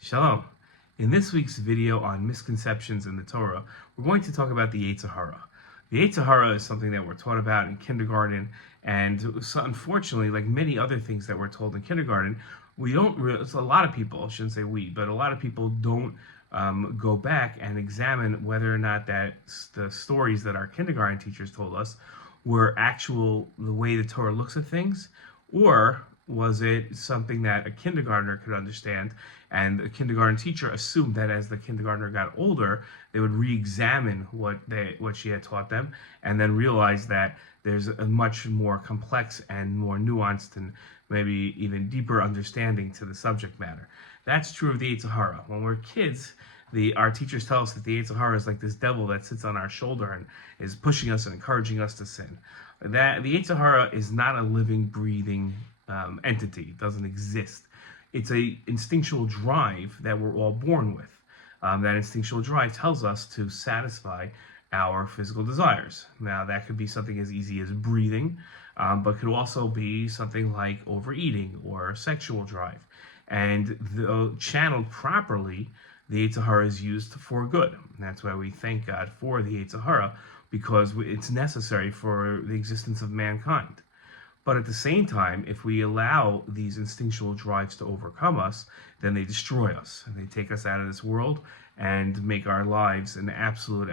Shalom. In this week's video on misconceptions in the Torah, we're going to talk about the Yetzer Hara. The Yetzer Hara is something that we're taught about in kindergarten, and so unfortunately, like many other things that we're told in kindergarten, we don't a lot of people, I shouldn't say we, but a lot of people don't go back and examine whether or not that the stories that our kindergarten teachers told us were the way the Torah looks at things, or was it something that a kindergartner could understand, and the kindergarten teacher assumed that as the kindergartner got older, they would re-examine what she had taught them, and then realize that there's a much more complex and more nuanced and maybe even deeper understanding to the subject matter. That's true of the Yetzer Hara. When we're kids, our teachers tell us that the Yetzer Hara is like this devil that sits on our shoulder and is pushing us and encouraging us to sin. That the Yetzer Hara is not a living, breathing entity. It doesn't exist. It's a instinctual drive that we're all born with. That instinctual drive tells us to satisfy our physical desires. Now, that could be something as easy as breathing, but could also be something like overeating or sexual drive. And channeled properly, the Yetzer Hara is used for good. And that's why we thank God for the Yetzer Hara, because it's necessary for the existence of mankind. But at the same time, if we allow these instinctual drives to overcome us, then they destroy us. And they take us out of this world and make our lives an absolute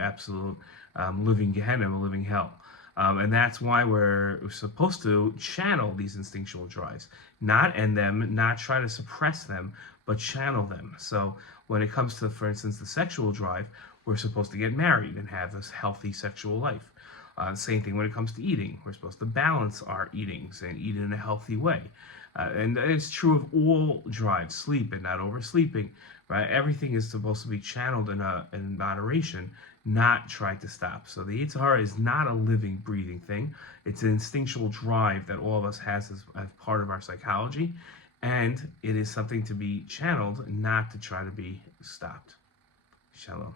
living Gehenna, a living hell. And that's why we're supposed to channel these instinctual drives, not end them, not try to suppress them, but channel them. So when it comes to, for instance, the sexual drive, we're supposed to get married and have this healthy sexual life. Same thing when it comes to eating. We're supposed to balance our eatings and eat in a healthy way. And it's true of all drives, sleep and not oversleeping. Right? Everything is supposed to be channeled in moderation, not try to stop. So the Yetzer Hara is not a living, breathing thing. It's an instinctual drive that all of us has as part of our psychology. And it is something to be channeled, not to try to be stopped. Shalom.